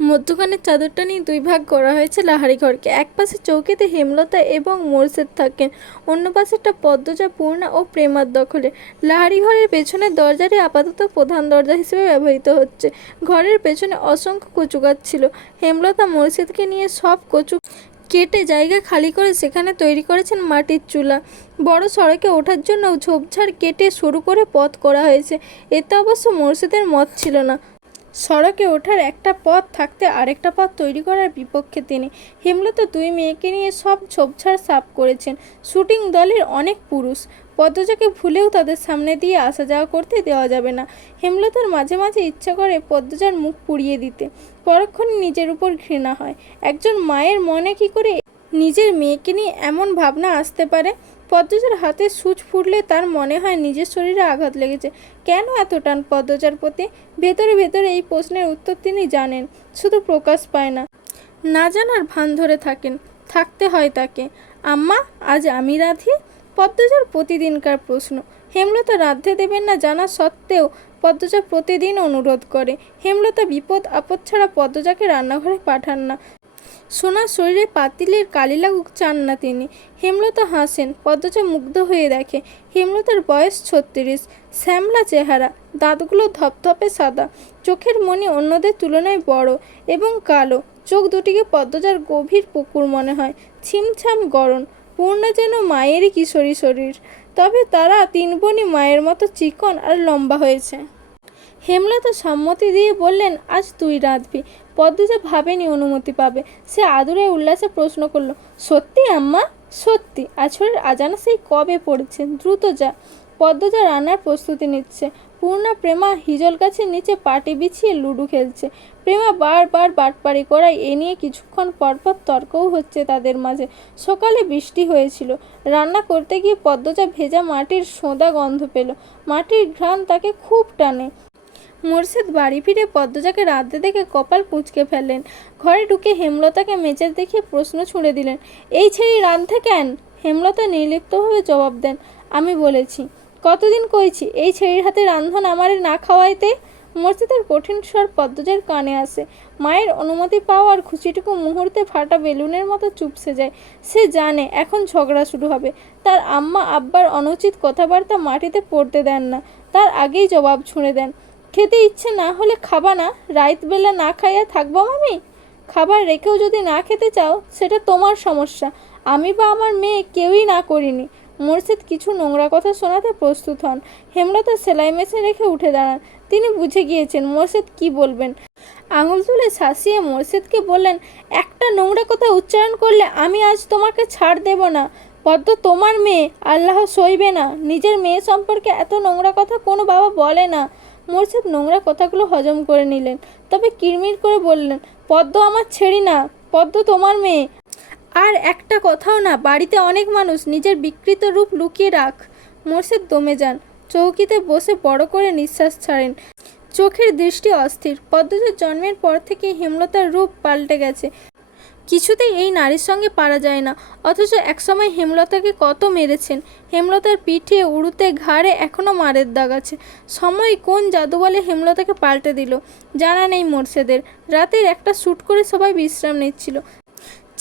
মধ্যখানের চাদরটা নিয়ে দুই ভাগ করা হয়েছে লাহারি ঘরকে। এক পাশে চৌকিতে হেমলতা এবং মোরশেদ থাকেন, অন্য পাশেরটা পদ্মজা, পূর্ণা ও প্রেমার দখলে। লাহারি ঘরের পেছনের দরজাটি আপাতত প্রধান দরজা হিসেবে ব্যবহৃত হচ্ছে। ঘরের পেছনে অসংখ্য কচু গাছ ছিল। হেমলতা মোরশেদকে নিয়ে সব কচু কেটে জায়গা খালি করে সেখানে তৈরি করেছেন মাটির চুলা। বড় সড়কে ওঠার জন্য ঝোপঝাড় কেটে সরু করে পথ করা হয়েছে। এতে অবশ্য মোরশেদের মত ছিল না। সড়কে ওঠার একটা পথ থাকতে আরেকটা পথ তৈরি করার বিপক্ষে তিনি। হেমলতা দুই মেয়েকে নিয়ে সব ঝোপঝাড় সাফ করেছেন। শুটিং দলের অনেক পুরুষ। পদ্মজাকে ভুলেও তাদের সামনে দিয়ে আসা যাওয়া করতে দেওয়া যাবে না। হেমলতার মাঝে মাঝে ইচ্ছা করে পদ্মজার মুখ পুড়িয়ে দিতে। পরক্ষণে নিজের উপর ঘৃণা হয়। একজন মায়ের মনে কি করে নিজের মেয়েকে নিয়ে এমন ভাবনা আসতে পারে? পদ্মজার হাতে সূচ ফুটলে তার মনে হয় নিজের শরীরে আঘাত লেগেছে। কেন এত টান পদ্মজার প্রতি? ভেতরে ভেতরে এই প্রশ্নের উত্তর তিনি জানেন, শুধু প্রকাশ পায় না। না জানার ভান ধরে থাকতে হয় তাকে। আম্মা, আজ আমি রাঁধি? পদ্মজার প্রতিদিনকার প্রশ্ন। হেমলতা রাঁধতে দেবেন না জানা সত্ত্বেও পদ্মজা প্রতিদিন অনুরোধ করে। হেমলতা বিপদ আপদ ছাড়া পদ্মজাকে রান্নাঘরে পাঠান না। সোনার শরীরে পাতিলের কালি লাগুক চান না তিনি। হেমলতা হাসেন। পদ্মজা মুগ্ধ হয়ে দেখে হেমলতার বয়স 36। শ্যামলা চেহারা, দাঁতগুলো ধপধপে সাদা, চোখের মণি অন্যদের তুলনায় বড় এবং কালো। চোখ দুটিকে পদ্মজার গভীর পুকুর মনে হয়, ছিমছাম গরম। পূর্ণা যেন মায়েরই কিশোরী শরীর, তবে তারা তিন বোনই মায়ের মতো চিকন আর লম্বা হয়েছে। হেমলতা সম্মতি দিয়ে বললেন, আজ তুই রাঁধবি। পদ্মজা ভাবেনি অনুমতি পাবে। সে আদুরে উল্লাসে প্রশ্ন করল, সত্যি আম্মা? সত্যি। আছরের আজান সেই কবে পড়েছে, দ্রুত যা। পদ্মজা রান্নার প্রস্তুতি নিচ্ছে। পূর্ণা প্রেমা হিজল গাছের নিচে পাটি বিছিয়ে লুডো খেলছে। প্রেমা বারবার বাটপাড়ি করায় এ নিয়ে কিছুক্ষণ পরপর তর্কও হচ্ছে তাদের মাঝে। সকালে বৃষ্টি হয়েছিল। রান্না করতে গিয়ে পদ্মজা ভেজা মাটির সোঁদা গন্ধ পেল। মাটির ঘ্রাণ তাকে খুব টানে। মোরশেদ বাড়ি ফিরে পদ্মজাকে রাঁধতে দেখে কপাল কুঁচকে ফেললেন। ঘরে ঢুকে হেমলতাকে মেজাজ দেখিয়ে প্রশ্ন ছুঁড়ে দিলেন, এই ছেড়ি রাঁধতে কেন? হেমলতা নির্লিপ্তভাবে জবাব দেন, আমি বলেছি, কতদিন কইছি এই ছেড়ির হাতে রান্ধন আমারে না খাওয়াইতে। মোরশেদের কঠিন স্বর পদ্মজার কানে আসে। মায়ের অনুমতি পাওয়ার খুশিটুকু মুহূর্তে ফাটা বেলুনের মতো চুপসে যায়। সে জানে এখন ঝগড়া শুরু হবে। তার আম্মা আব্বার অনুচিত কথাবার্তা মাটিতে পড়তে দেন না। তার আগেই জবাব ছুঁড়ে দেন, খেতে ইচ্ছে না হলে খাবা না? রাতবেলা না খাইয়া থাকবো আমি? খাবার রেখেও যদি না খেতে চাও সেটা তোমার সমস্যা। আমি বা আমার মেয়ে কেউই না করিনি। মোরশেদ কিছু নোংরা কথা শোনাতে প্রস্তুত হন। হেমলতা সেলাই মেশিন রেখে উঠে দাঁড়ান। তিনি বুঝে গিয়েছেন মোরশেদ কি বলবেন। আঙুল তুলে শাসিয়ে মোরশেদকে বললেন, একটা নোংরা কথা উচ্চারণ করলে আমি আজ তোমাকে ছাড় দেব না। পদ্ম তোমার মেয়ে, আল্লাহ সইবে না। নিজের মেয়ে সম্পর্কে এত নোংরা কথা কোনো বাবা বলে না। মোরশেদ নোংরা কথাগুলো হজম করে নিলেন, তবে কিরমির করে বললেন, পদ্ম আমার ছেড়ি না, পদ্ম তোমার মেয়ে। আর একটা কথাও না, বাড়িতে অনেক মানুষ, নিজের বিকৃত রূপ লুকিয়ে রাখ। মোরশেদ দমে যান। চৌকিতে বসে বড় করে নিঃশ্বাস ছাড়েন। চোখের দৃষ্টি অস্থির। পদ্মজার জন্মের পর থেকে হেমলতার রূপ পাল্টে গেছে। কিছুতেই এই নারীর সঙ্গে পারা যায় না। অথচ একসময় হেমলতাকে কত মেরেছেন। হেমলতার পিঠে, উড়ুতে, ঘাড়ে এখনও মারের দাগ আছে। সময় কোন জাদু বলে হেমলতাকে পাল্টে দিল জানা নেই মোরশেদের। রাতের একটা শ্যুট করে সবাই বিশ্রাম নিচ্ছিল।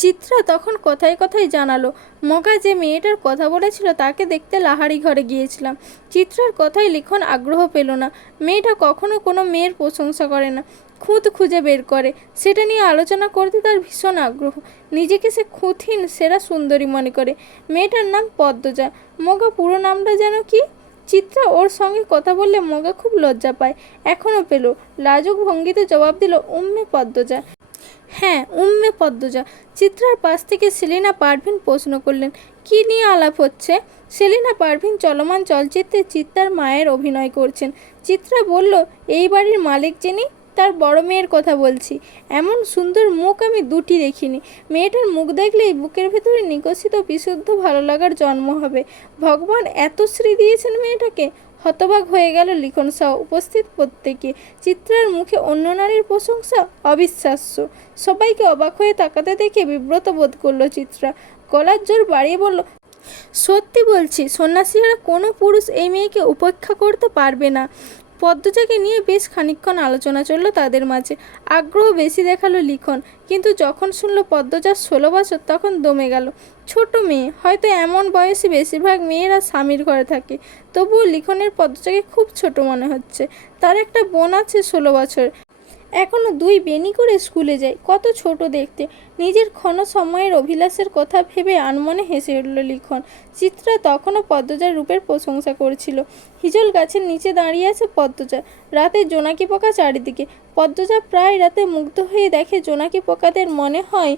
চিত্রা তখন কথায় কথায় জানালো, মগা যে মেয়েটার কথা বলেছিল তাকে দেখতে লাহারি ঘরে গিয়েছিলাম। চিত্রার কথায় লিখন আগ্রহ পেল না। মেয়েটা কখনো কোনো মেয়ের প্রশংসা করে না, খুঁত খুঁজে বের করে। সেটা নিয়ে আলোচনা করতে তার ভীষণ আগ্রহ। নিজেকে সে খুঁতহীন সেরা সুন্দরী মনে করে। মেয়েটার নাম পদ্মজা। মগা পুরো নামটা যেন কি? চিত্রা ওর সঙ্গে কথা বললে মগা খুব লজ্জা পায়, এখনও পেল। লাজুক ভঙ্গিতে জবাব দিল, উম্মে পদ্মজা। হ্যাঁ, উম্মে পদ্মজা। চিত্রার পাশ থেকে সেলিনা পারভিন প্রশ্ন করলেন, কি নিয়ে আলাপ হচ্ছে? সেলিনা পারভিন চলমান চলচ্চিত্রে চিত্রার মায়ের অভিনয় করছেন। চিত্রা বলল, এই বাড়ির মালিক যিনি, তার বড় মেয়ের কথা বলছি। এমন সুন্দর মুখ আমি দুটি দেখিনি। মেয়েটার মুখ দেখলেই বুকের ভেতরে নিকশিত বিশুদ্ধ ভালো লাগার জন্ম হবে। ভগবান এত শ্রী দিয়েছেন মেয়েটাকে। হতবাক হয়ে গেল লিখন সহ উপস্থিত প্রত্যেকে। চিত্রার মুখে অন্য নারীর প্রশংসা অবিশ্বাস্য। সবাইকে অবাক হয়ে তাকাতে দেখে বিব্রত বোধ করল চিত্রা। গলার জোর বাড়িয়ে বলল, সত্যি বলছি, সন্ন্যাসীরা কোনো পুরুষ এই মেয়েকে উপেক্ষা করতে পারবে না। পদ্মজাকে নিয়ে বেশ খানিকক্ষণ আলোচনা চলল তাদের মাঝে। আগ্রহ বেশি দেখালো লিখন, কিন্তু যখন শুনলো পদ্মজার 16 বছর তখন দমে গেল। ছোট মেয়ে, হয়তো এমন বয়সী বেশিরভাগ মেয়েরা স্বামীর ঘরে থাকে, তবুও লিখনের পদ্মজাকে খুব ছোট মনে হচ্ছে। তার একটা বোন আছে 16 বছর, এখনও 2 বেনি করে স্কুলে যায়, কত ছোট দেখতে। নিজের ক্ষণ সময়ের অভিলাষের কথা ভেবে আনমনে হেসে উঠল লিখন। চিত্রা তখনও পদ্মজার রূপের প্রশংসা করছিল। হিজল গাছের নিচে দাঁড়িয়ে আছে পদ্মজা, রাতে জোনাকি পোকা চারিদিকে। পদ্মজা প্রায় রাতে মুগ্ধ হয়ে দেখে জোনাকি পোকাদের মনে হয়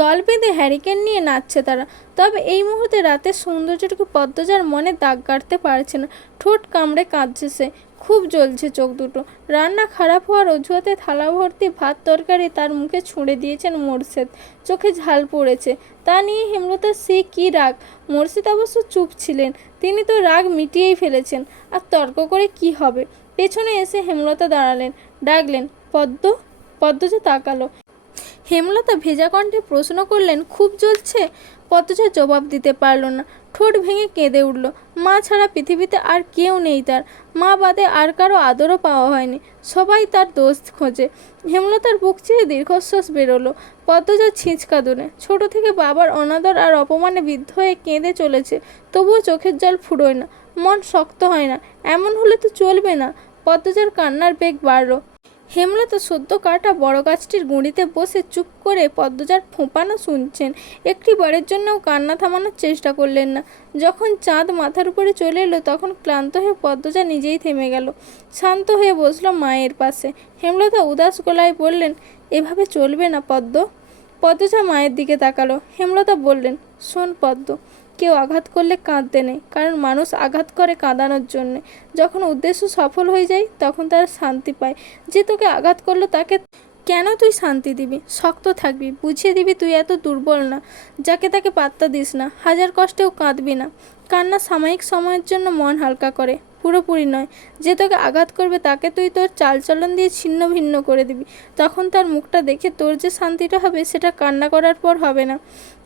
দল বেঁধে হ্যারিকেন নিয়ে নাচছে তারা। তবে এই মুহূর্তে রাতের সৌন্দর্যটুকু পদ্মজার মনে দাগ কাটতে পারছে না। ঠোঁট কামড়ে কাঁদছে সে, খুব জ্বলছে চোখ দুটো। রান্না খারাপ হওয়ার অজুহাতে থালা ভর্তি ভাত তরকারি তার মুখে ছুঁড়ে দিয়েছেন মোর্শেদ। চোখে ঝাল পড়েছে। তা নিয়ে হেমলতার সে কী রাগ। মোর্শেদ অবশ্য চুপ ছিলেন, তিনি তো রাগ মিটিয়েই ফেলেছেন। আর তর্ক করে কি হবে। পেছনে এসে হেমলতা দাঁড়ালেন, ডাকলেন, পদ্ম। পদ্মজা তাকালো। হেমলতা ভেজা কণ্ঠে প্রশ্ন করলেন, খুব জ্বলছে? পদ্মজা জবাব দিতে পারল না, ঠোঁট ভেঙে কেঁদে উঠল। মা ছাড়া পৃথিবীতে আর কেউ নেই তার। মা বাদে আর কারো আদরও পাওয়া হয়নি, সবাই তার দোষ খোঁজে। হেমলতার বুক চিরে দীর্ঘশ্বাস বেরোলো। পদ্মজা ছিঁচকা দূরে, ছোট থেকে বাবার অনাদর আর অপমানে বিদ্ধ হয়ে কেঁদে চলেছে, তবুও চোখের জল ফুরোয় না, মন শক্ত হয় না। এমন হলে তো চলবে না। পদ্মজার কান্নার বেগ বাড়ল। হেমলতা সদ্য কাটা বড় গাছটির গুঁড়িতে বসে চুপ করে পদ্মজার ফোঁপানো শুনছেন। একটি বারের জন্যও কান্না থামানোর চেষ্টা করলেন না। যখন চাঁদ মাথার উপরে চলে এলো তখন ক্লান্ত হয়ে পদ্মজা নিজেই থেমে গেল। শান্ত হয়ে বসলো মায়ের পাশে। হেমলতা উদাস গলায় বললেন, এভাবে চলবে না পদ্ম। পদ্মজা মায়ের দিকে তাকালো। হেমলতা বললেন, শোন পদ্ম, কেউ আঘাত করলে কাঁদতে নেই, কারণ মানুষ আঘাত করে কাঁদানোর জন্যে। যখন উদ্দেশ্য সফল হয়ে যায় তখন তারা শান্তি পায়। যে তোকে আঘাত করলো তাকে কেন তুই শান্তি দিবি? শক্ত থাকবি, বুঝিয়ে দিবি তুই এত দুর্বল না। যাকে তাকে পাত্তা দিস না, হাজার কষ্টেও কাঁদবি না। কান্না সাময়িক সময়ের জন্য মন হালকা করে, পুরোপুরি নয়। যে তোকে আঘাত করবে তাকে তুই তোর চালচলন দিয়ে ছিন্ন ভিন্ন করে দিবি। তখন তার মুখটা দেখে তোর যে শান্তিটা হবে সেটা কান্না করার পর হবে না।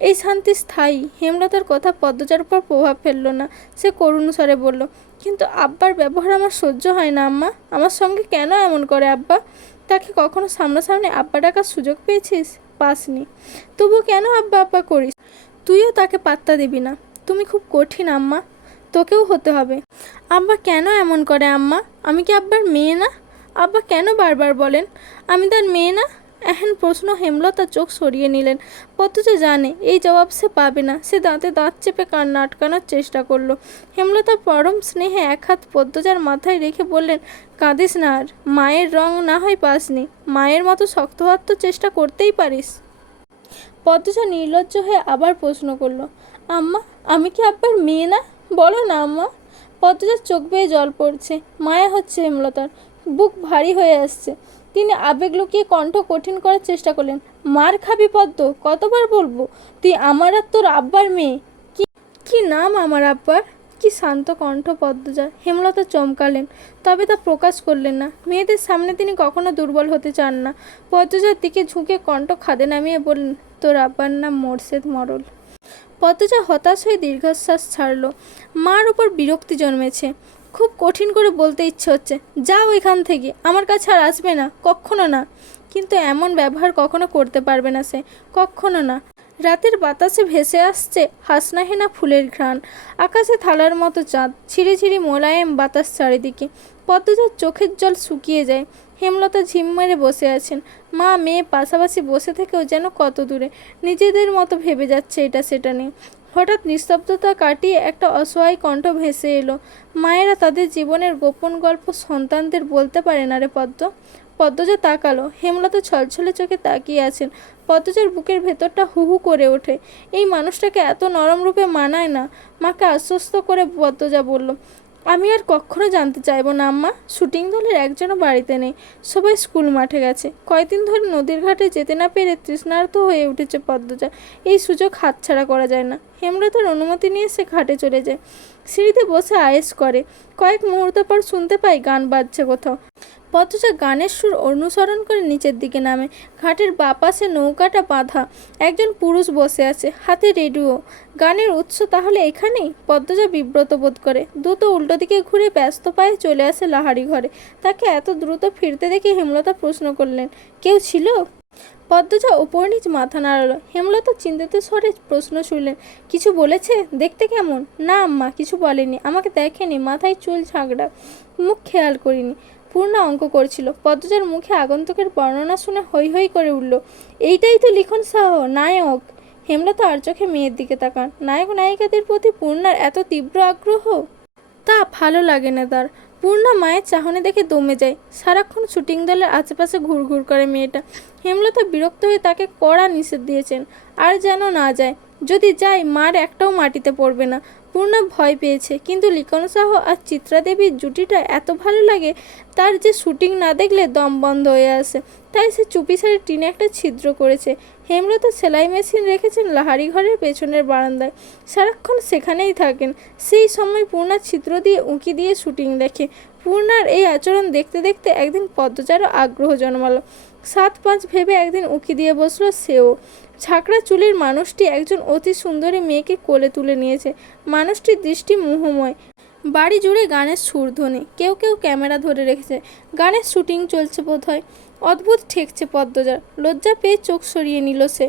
এই শান্তি স্থায়ী। হেমলতার কথা পদ্মজার উপর প্রভাব ফেলল না। সে করুণ স্বরে বলল, কিন্তু আব্বার ব্যবহার আমার সহ্য হয় না আম্মা। আমার সঙ্গে কেন এমন করে আব্বা? তাকে কখনো সামনাসামনি আব্বা ডাকার সুযোগ পেয়েছিস? পাসনি। তবু কেন আব্বা আব্বা করিস? তুইও তাকে পাত্তা দিবি না। তুমি খুব কঠিন আম্মা, তোকেও হতে হবে। আব্বা কেন এমন করে আম্মা? আমি কি আব্বার মেয়ে না? আব্বা কেন বারবার বলেন আমি তার মেয়ে না? এহেন প্রশ্ন হেমলতা চোখ সরিয়ে নিলেন। পদ্মজা জানে এই জবাব সে পাবে না। সে দাঁতে দাঁত চেপে কান্না আটকানোর চেষ্টা করলো। হেমলতা পরম স্নেহে এক হাত পদ্মজার মাথায় রেখে বললেন, কাঁদিস না আর। মায়ের রং না হয় পাসনি, মায়ের মতো শক্ত হওয়ার তো চেষ্টা করতেই পারিস। পদ্মজা নির্লজ্জ হয়ে আবার প্রশ্ন করলো, আম্মা আমি কি আব্বার মেয়ে না? বলো না আম্মা। পদ্মজার চোখ বেয়ে জল পড়ছে। মায়া হচ্ছে হেমলতার। বুক ভারী হয়ে আসছে। তিনি আবেগ লুকিয়ে কণ্ঠ কঠিন করার চেষ্টা করলেন, মার খাবি পদ্ম, কতবার বলবো? তুই আমার আর তোর আব্বার মেয়ে। কি কি নাম আমার আব্বার? কি শান্ত কণ্ঠ পদ্মজার। হেমলতা চমকালেন, তবে তা প্রকাশ করলেন না। মেয়েদের সামনে তিনি কখনো দুর্বল হতে চান না। পদ্মজার দিকে ঝুঁকে কণ্ঠ খাদে নামিয়ে বললেন, তোর আব্বার নাম মোর্শেদ মরল। পদ্মজা হতাশ হয়ে দীর্ঘশ্বাস ছাড়ল। মার উপর বিরক্তি জন্মেছে। খুব কঠিন করে বলতে ইচ্ছে হচ্ছে, যাও এখান থেকে, আমার কাছে আর আসবে না, কখনো না। কিন্তু এমন ব্যবহার কখনো করতে পারবে না সে, কখনো না। রাতের বাতাসে ভেসে আসছে হাসনাহেনা ফুলের ঘ্রাণ। আকাশে থালার মতো চাঁদ, ছিঁড়ি ছিঁড়ি মোলায়েম বাতাস চারিদিকে। পদ্মজার চোখের জল শুকিয়ে যায়। হেমলতা ঝিম মেরে বসে আছেন। মা মেয়ে পাশাপাশি বসে থেকেও যেন কত দূরে, নিজেদের মতো ভেবে যাচ্ছে এটা সেটা নিয়ে। হঠাৎ নিস্তব্ধতা কাটিয়ে একটা অসহায় কণ্ঠ ভেসে এলো, মায়েরা তাদের জীবনের গোপন গল্প সন্তানদের বলতে পারে না রে পদ্ম। পদ্মজা তাকালো। হেমলতা ছলছলে চোখে তাকিয়ে আছেন। পদ্মজার বুকের ভেতরটা হু হু করে ওঠে। এই মানুষটাকে এত নরম রূপে মানায় না। মাকে আশ্বস্ত করে পদ্মজা বলল, আমি আর কখনো জানতে চাইবো না আম্মা। শুটিং দলের একজনও বাড়িতে নেই, সবাই স্কুল মাঠে গেছে। কয়দিন ধরে নদীর ঘাটে যেতে না পেরে তৃষ্ণার্ত হয়ে উঠেছে পদ্মজা। এই সুযোগ হাতছাড়া করা যায় না। হেমলতার অনুমতি নিয়ে সে ঘাটে চলে যায়। সিঁড়িতে বসে আয়েশ করে। কয়েক মুহূর্ত পর শুনতে পাই গান বাজছে কোথাও। পথচা গানের সুর অনুসরণ করে নিচের দিকে নামে। ঘাটের বাপাশে নৌকাটা বাঁধা, একজন পুরুষ বসে আছে, হাতে রেডিও। গানের উৎস তাহলে এখানেই? পদ্মজা বিব্রত বোধ করে। দ্রুত উল্টো দিকে ঘুরে ব্যস্ত পায়ে চলে আসে লাহারি ঘরে। তাকে এত দ্রুত ফিরতে দেখে হেমলতা প্রশ্ন করলেন, কেউ ছিল? পদ্মজা উপর নিচ মাথা নাড়ালো। হেমলতা চিন্তিত স্বরে প্রশ্ন শুনলেন, কিছু বলেছে? দেখতে কেমন? না আম্মা, কিছু বলেনি। আমাকে দেখেনি, মাথায় চুল ঝাঁকড়া, মুখ খেয়াল করিনি। পূর্ণা অঙ্ক করছিল। পদ্মজার মুখে আগন্তুকের বর্ণনা শুনে হৈ হৈ করে উঠল, এইটাই তো লিখন সাহ, নায়ক। হেমলতা আর চোখে মেয়ের দিকে তাকান। নায়ক নায়িকাদের প্রতি পূর্ণার এত তীব্র আগ্রহ? তা ভালো লাগে না তার। পূর্ণা মায়ের চাহনি দেখে দমে যায়। সারাক্ষণ শুটিং দলের আশেপাশে ঘুরঘুর করে মেয়েটা। হেমলতা বিরক্ত হয়ে তাকে কড়া নিষেধ দিয়েছেন, আর যেন না যায়। যদি যায় মার একটাও মাটিতে পড়বে না। পূর্ণা ভয় পেয়েছে, কিন্তু লিখন সাহ আর চিত্রা দেবীর জুটিটা এত ভালো লাগে তার যে শুটিং না দেখলে দম বন্ধ হয়ে আসে। তাই সে চুপিসারে টিনে একটা ছিদ্র করেছে। হেমলতা সেলাই মেশিন রেখেছেন লাহারি ঘরের পেছনের বারান্দায়। সারাক্ষণ সেখানেই থাকেন। সেই সময় পূর্ণা ছিদ্র দিয়ে উঁকি দিয়ে শুটিং দেখে। পূর্ণার এই আচরণ দেখতে দেখতে একদিন পদ্মজারও আগ্রহ জন্মালো। 7-5 ভেবে একদিন উঁকি দিয়ে বসলো সেও। ঝাঁকড়া চুলের মানুষটি একজন অতি সুন্দরী মেয়েকে কোলে তুলে নিয়েছে। মানুষটির দৃষ্টি মোহময়। বাড়ি জুড়ে গানের সুরধ্বনি। কেউ কেউ ক্যামেরা ধরে রেখেছে। গানের শুটিং চলছে বোধহয়। অদ্ভুত ঠেকছে পদ্মজার। লজ্জা পেয়ে চোখ সরিয়ে নিল সে।